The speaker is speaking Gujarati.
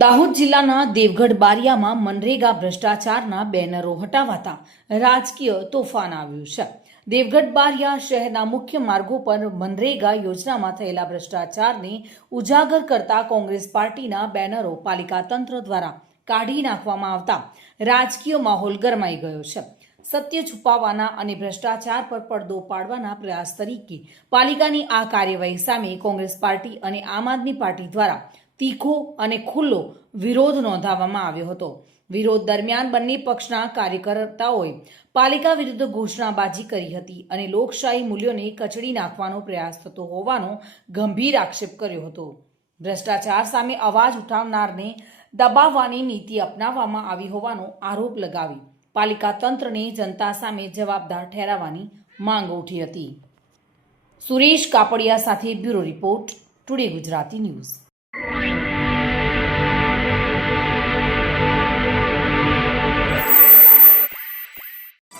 દાહોદ જિલ્લાના દેવગઢ બારિયામાં મનરેગા ભ્રષ્ટાચારના બેનરો હટાવાતા રાજકીય તોફાન આવ્યું છે. દેવગઢ બારિયા શહેરના મુખ્ય માર્ગો પર મનરેગા યોજનામાં થયેલા ભ્રષ્ટાચારને ઉજાગર કરતા કોંગ્રેસ પાર્ટીના બેનરો પાલિકા તંત્ર દ્વારા કાઢી નાખવામાં આવતા રાજકીય માહોલ ગરમાઈ ગયો છે. સત્ય છુપાવવાના અને ભ્રષ્ટાચાર પર પડદો પાડવાના પ્રયાસ તરીકે પાલિકાની આ કાર્યવાહી સામે કોંગ્રેસ પાર્ટી અને આમ આદમી પાર્ટી દ્વારા તીખો અને ખુલ્લો વિરોધ નોંધાવવામાં આવ્યો હતો. વિરોધ દરમિયાન બંને પક્ષના કાર્યકર્તાઓએ પાલિકા વિરુદ્ધ ઘોષણાબાજી કરી હતી અને લોકશાહી મૂલ્યોને કચડી નાખવાનો પ્રયાસ થતો હોવાનો ગંભીર આક્ષેપ કર્યો હતો. ભ્રષ્ટાચાર સામે અવાજ ઉઠાવનારને દબાવવાની નીતિ અપનાવવામાં આવી હોવાનો આરોપ લગાવી પાલિકા તંત્રને જનતા સામે જવાબદાર ઠેરાવવાની માંગ ઉઠી હતી. સુરેશ કાપડિયા સાથે bureau report, today Gujarati news. Thank you.